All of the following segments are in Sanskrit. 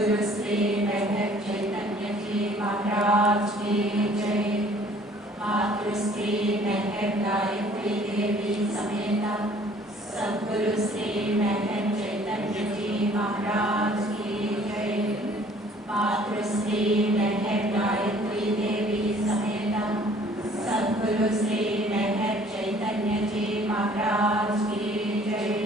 सद्गुरु श्री वेंकट चैतन्य जी महाराज की जय। मातृश्री वेंकट गायत्री देवी समेत सद्गुरु श्री वेंकट चैतन्य जी महाराज की जय। मातृश्री वेंकट गायत्री देवी समेत सद्गुरु श्री वेंकट चैतन्य जी महाराज की जय।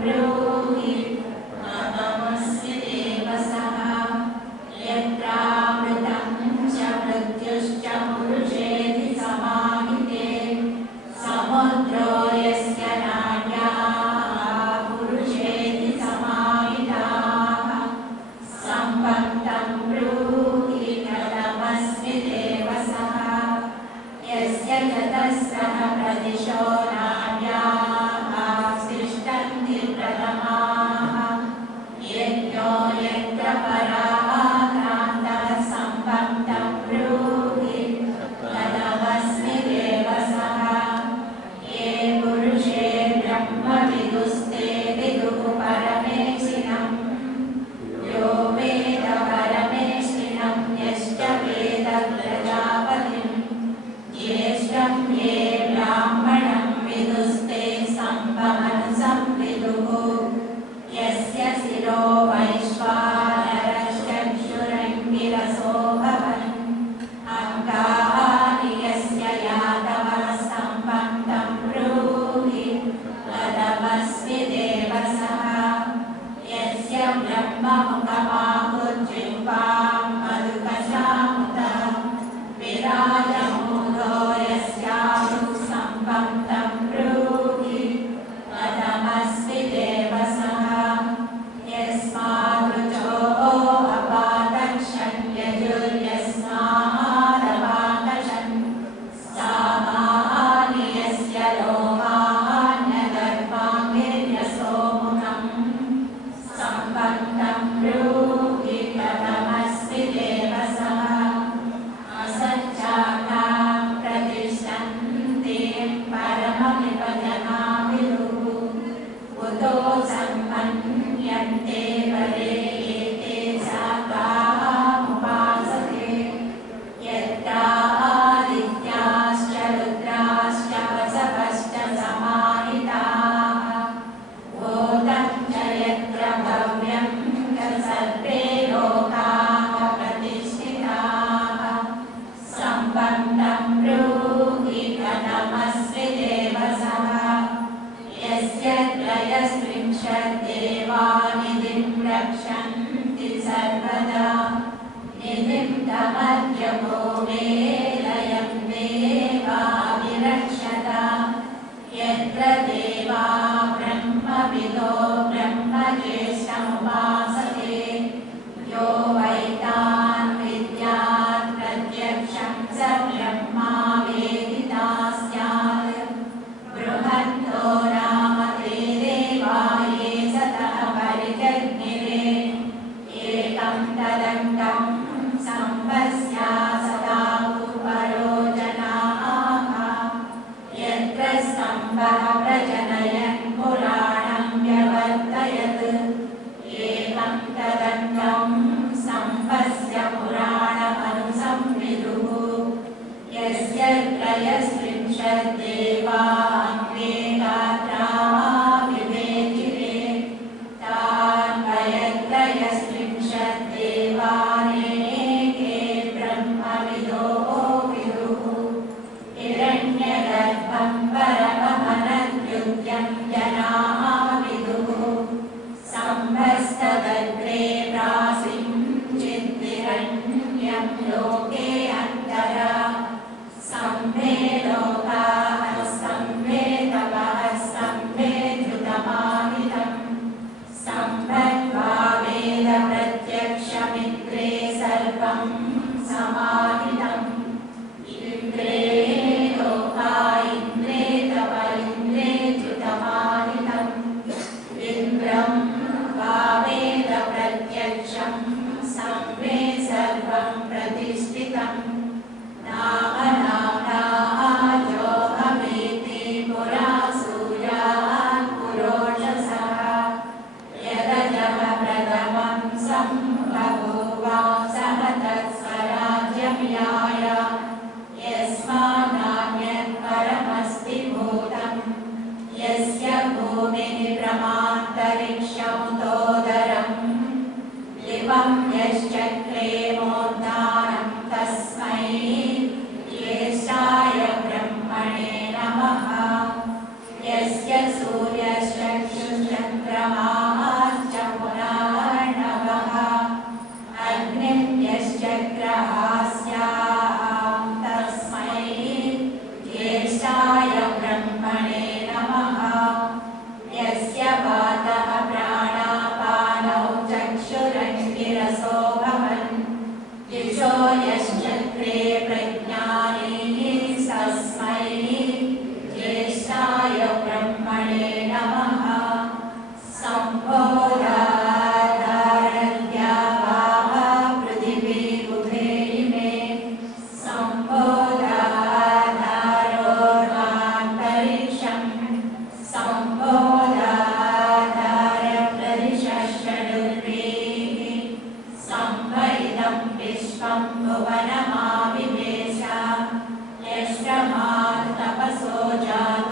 ब्रूहि नमस्ते देवसः यत्र लयं देवा विरक्षता यत्र देवा ब्रह्मविदो ब्रह्मज्येष्ठमुपासते यो वैतान् विद्यात् प्रत्यक्षं स ब्रह्मा वेदिता स्यात् बृहन्तो नाम ते देवा ये सतः परिजज्ञिरे एकं तदङ्गं सम्पस्या सदा परो जनाः यत्र स्तम्भः प्रजनयन् पुराणं व्यवर्तयत् एकं तदङ्गं सम्पस्य पुराणमनुसंविदुः यस्य त्रयस्त्रिंशद्देवा अङ्गे गात्राः विवेचिरे तान् वयत्रयस्त्रिंशद्देवानेके ब्रह्मविदो विदुः हिरण्यगर्भं परममनद्युत्यं जनाः विदुः सम्भस्तदग्रे प्रासिं चिद्हिरण्यं लोके अन्तरा सम्भे लोकाः सम्भे तपः सम्भे धृतमाहितम् सम्भद्वा वेद प्रत्यक्षमिन्द्रे सर्वं समाहितम् इन्द्रे लोका इन्द्रे तप इन्द्रे धृतमाहितम् इन्द्रं वा वेद प्रत्यक्षं सम्भे सर्वं प्रतिष्ठितम् नाम नाम्नाजोऽहमेति पुरा सूर्यात् पुरोषसः यदजः प्रथमं सम्बभूव सः तत्स्वराज्यम्याय यस्मान्नान्यत् परमस्ति भूतम् यस्य भूमिः प्रमान्तरिक्षमुतोदरम् दिवं यश्चक्रे मोद्दानं तस्मै ज्येष्ठाय ब्रह्मणे नमः यस्य सूर्यश्चक्षुश्चन्द्रमाश्च पुनर्नवः अग्निं यश्चक्रहास्यां तस्मै ज्येष्ठाय ब्रह्मणे नमः यस्य वातः प्राणापानौ चक्षुरङ्गिरसो भवन् दिशो यश्चक्रे प्रज्ञानी तस्मै ज्येष्ठाय ब्रह्मणे नमः सम्भोदाधारद्यावाः पृथिवी बुधे इमे सम्भोदाधारोर्वान्तरिक्षं सम्भोदाधारप्रदिशषडुर्वीः सम्भरितं विश्वं भुवनमाविवेश यश्रमात् तपसो जातः